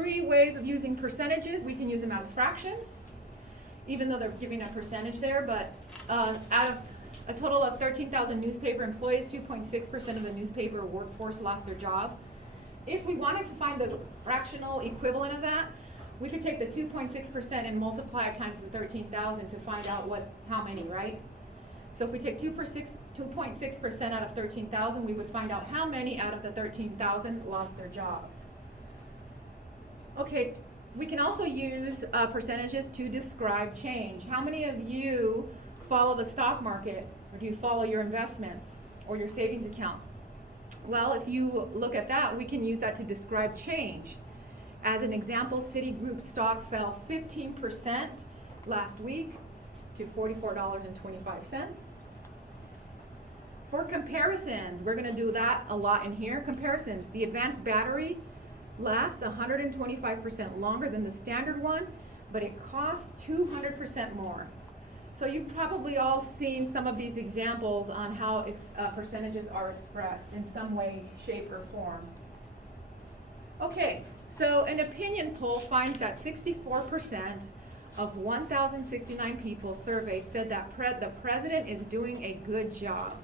three ways of using percentages. We can use them as fractions, even though they're giving a percentage there, but out of a total of 13,000 newspaper employees, 2.6% of the newspaper workforce lost their job. If we wanted to find the fractional equivalent of that, we could take the 2.6% and multiply it times the 13,000 to find out how many, right? So if we take 2.6% out of 13,000, we would find out how many out of the 13,000 lost their jobs. Okay, we can also use percentages to describe change. How many of you follow the stock market, or do you follow your investments or your savings account? Well, if you look at that, we can use that to describe change. As an example, Citigroup stock fell 15% last week to $44.25. For comparisons, we're going to do that a lot in here. Comparisons, the advanced battery lasts 125% longer than the standard one, but it costs 200% more. So you've probably all seen some of these examples on how percentages are expressed in some way, shape, or form. Okay, so an opinion poll finds that 64% of 1,069 people surveyed said that the president is doing a good job.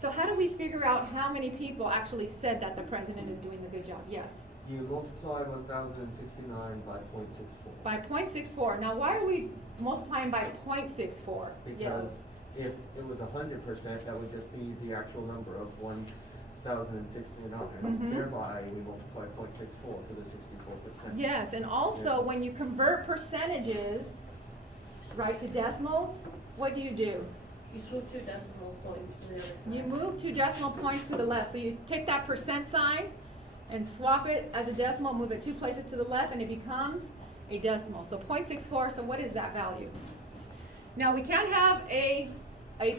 So how do we figure out how many people actually said that the president is doing a good job? Yes? You multiply 1,069 by 0.64. By 0.64. Now why are we multiplying by 0.64? Because if it was 100%, that would just be the actual number of 1,069. Thereby, we multiply 0.64 for the 64%. Yes, and also when you convert percentages, right, to decimals, what do? You switch 2 decimal points to the other side. You move 2 decimal points to the left. So you take that percent sign and swap it as a decimal, move it 2 places to the left, and it becomes a decimal. So 0.64, so what is that value? Now we can't have a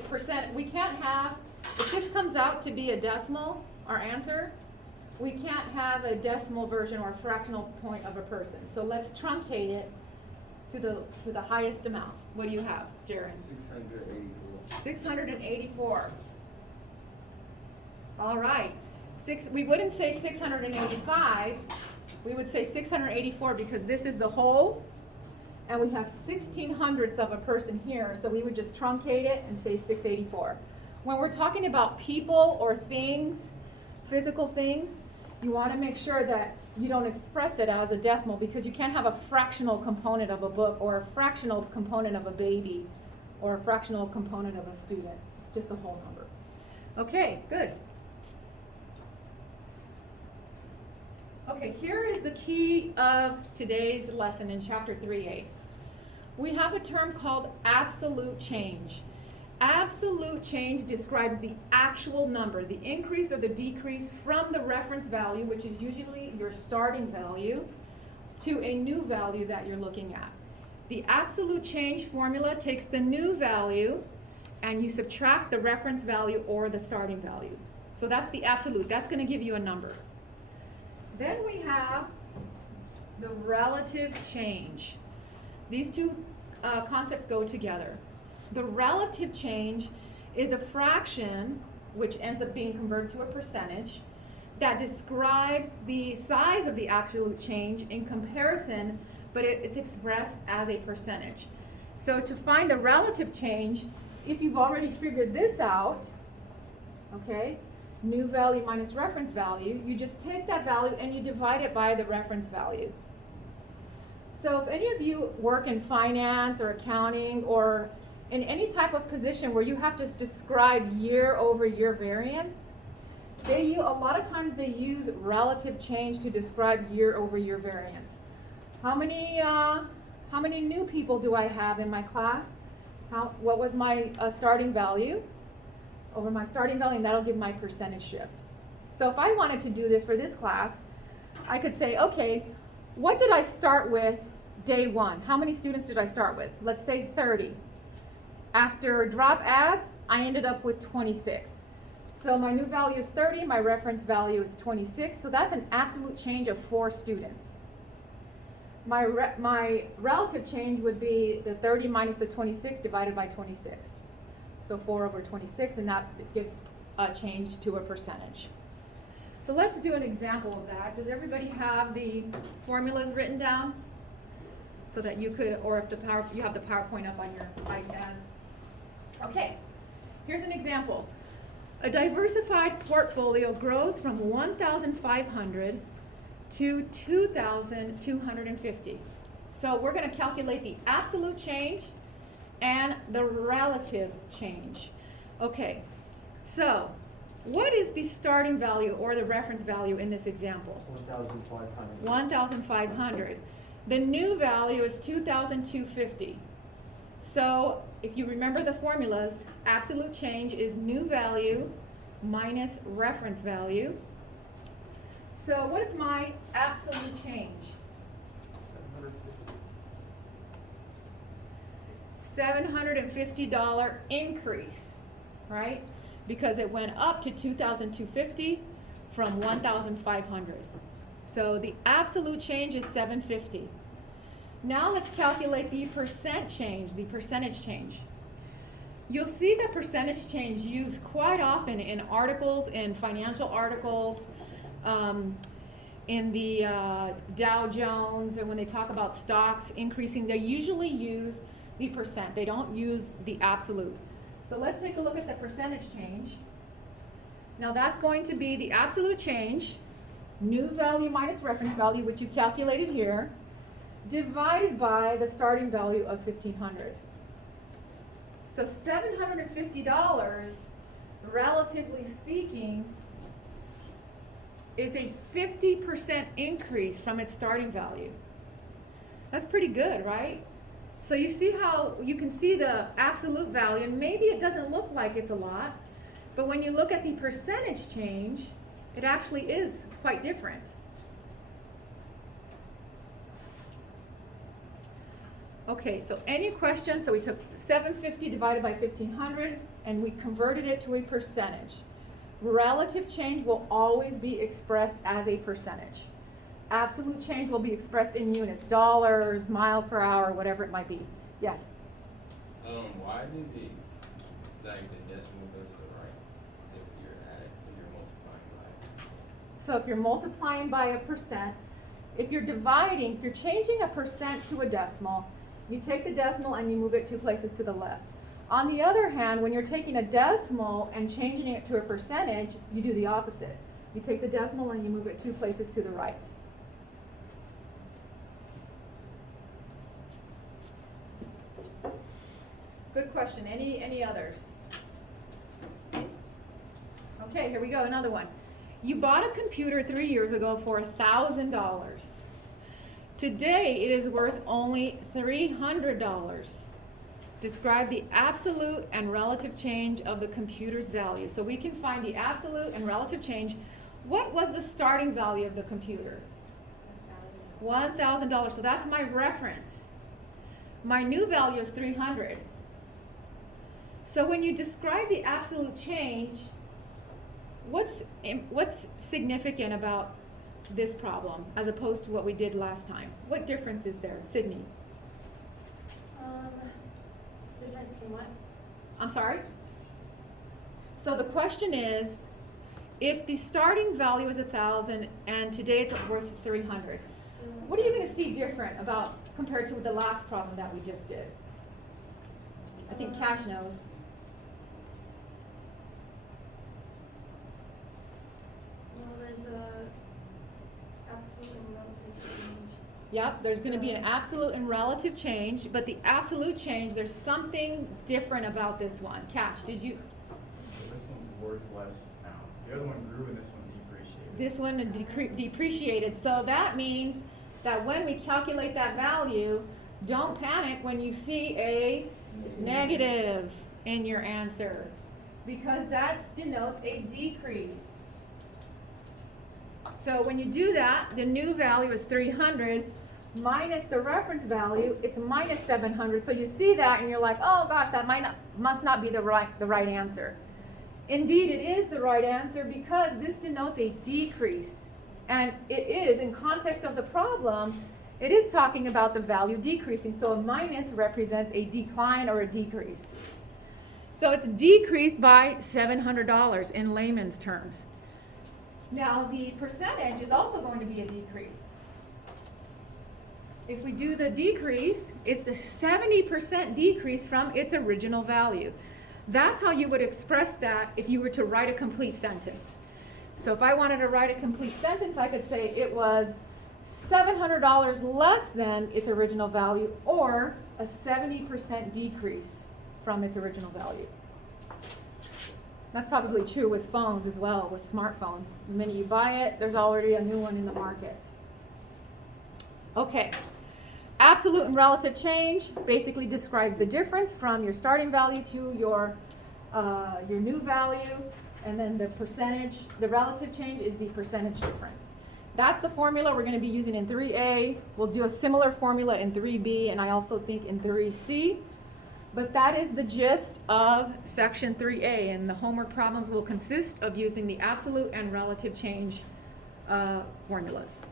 percent, we can't have, if this comes out to be a decimal, our answer, we can't have a decimal version or a fractional point of a person. So let's truncate it to the highest amount. What do you have, Jaron? 684. 684. All right. We wouldn't say 685. We would say 684 because this is the whole, and we have 1/1600ths of a person here, so we would just truncate it and say 684. When we're talking about people or things, physical things, you want to make sure that you don't express it as a decimal because you can't have a fractional component of a book or a fractional component of a baby or a fractional component of a student. It's just a whole number. Okay, good. Okay, here is the key of today's lesson in chapter 3A. We have a term called absolute change. Absolute change describes the actual number, the increase or the decrease from the reference value, which is usually your starting value, to a new value that you're looking at. The absolute change formula takes the new value and you subtract the reference value or the starting value. So that's the absolute. That's going to give you a number. Then we have the relative change. These two concepts go together. The relative change is a fraction, which ends up being converted to a percentage, that describes the size of the absolute change in comparison, but it's expressed as a percentage. So to find the relative change, if you've already figured this out, okay, new value minus reference value, you just take that value and you divide it by the reference value. So if any of you work in finance or accounting or in any type of position where you have to describe year-over-year variance, a lot of times they use relative change to describe year-over-year variance. How many new people do I have in my class? What was my starting value? Over my starting value, and that'll give my percentage shift. So if I wanted to do this for this class, I could say, okay, what did I start with day 1? How many students did I start with? Let's say 30. After drop adds, I ended up with 26. So my new value is 30, my reference value is 26, so that's an absolute change of 4 students. My relative change would be the 30 minus the 26 divided by 26. So 4 over 26, and that gets changed to a percentage. So let's do an example of that. Does everybody have the formulas written down? So that you could, or if you have the PowerPoint up on your iPads. Okay, here's an example. A diversified portfolio grows from 1,500 to 2,250. So we're going to calculate the absolute change and the relative change. Okay, so what is the starting value or the reference value in this example? 1,500. 1,500. The new value is 2,250. So if you remember the formulas, absolute change is new value minus reference value. So what is my absolute change? $750 increase, right? Because it went up to 2,250 from 1,500. So the absolute change is 750. Now let's calculate the percentage change. You'll see the percentage change used quite often in articles, in financial articles, in the Dow Jones, and when they talk about stocks increasing, they usually use the percent. They don't use the absolute. So let's take a look at the percentage change. Now that's going to be the absolute change, new value minus reference value, which you calculated here, divided by the starting value of 1,500. So $750, relatively speaking, is a 50% increase from its starting value. That's pretty good, right? So you see how you can see the absolute value, and maybe it doesn't look like it's a lot, but when you look at the percentage change, it actually is quite different. Okay, so any questions? So we took 750 divided by 1,500 and we converted it to a percentage. Relative change will always be expressed as a percentage. Absolute change will be expressed in units, dollars, miles per hour, whatever it might be. Yes? Why did the decimal go to the right if you're multiplying by it? So if you're multiplying by a percent, if you're dividing, if you're changing a percent to a decimal, you take the decimal and you move it 2 places to the left. On the other hand, when you're taking a decimal and changing it to a percentage, you do the opposite. You take the decimal and you move it 2 places to the right. Good question. Any others? Okay, here we go, another one. You bought a computer 3 years ago for $1,000. Today it is worth only $300. Describe the absolute and relative change of the computer's value. So we can find the absolute and relative change. What was the starting value of the computer? $1,000. So that's my reference. My new value is $300. So when you describe the absolute change, what's significant about this problem as opposed to what we did last time? What difference is there, Sydney? Difference in what? I'm sorry? So the question is, if the starting value is 1,000 and today it's worth 300, what are you going to see different about compared to the last problem that we just did? I think Cash knows. Well, there's a absolute and relative change. Yep, there's going to be an absolute and relative change, but the absolute change, there's something different about this one. Cash, did you? So this one's worth less now. The other one grew and this one depreciated. This one depreciated, so that means that when we calculate that value, don't panic when you see a negative in your answer, because that denotes a decrease. So when you do that, the new value is 300 minus the reference value, it's minus 700. So you see that and you're like, oh gosh, that must not be the right answer. Indeed, it is the right answer because this denotes a decrease. And it is, in context of the problem, it is talking about the value decreasing. So a minus represents a decline or a decrease. So it's decreased by $700 in layman's terms. Now, the percentage is also going to be a decrease. If we do the decrease, it's a 70% decrease from its original value. That's how you would express that if you were to write a complete sentence. So if I wanted to write a complete sentence, I could say it was $700 less than its original value, or a 70% decrease from its original value. That's probably true with phones as well, with smartphones. The minute you buy it, there's already a new one in the market. Okay. Absolute and relative change basically describes the difference from your starting value to your new value, and then the percentage, the relative change is the percentage difference. That's the formula we're going to be using in 3A. We'll do a similar formula in 3B, and I also think in 3C. But that is the gist of section 3A, and the homework problems will consist of using the absolute and relative change formulas.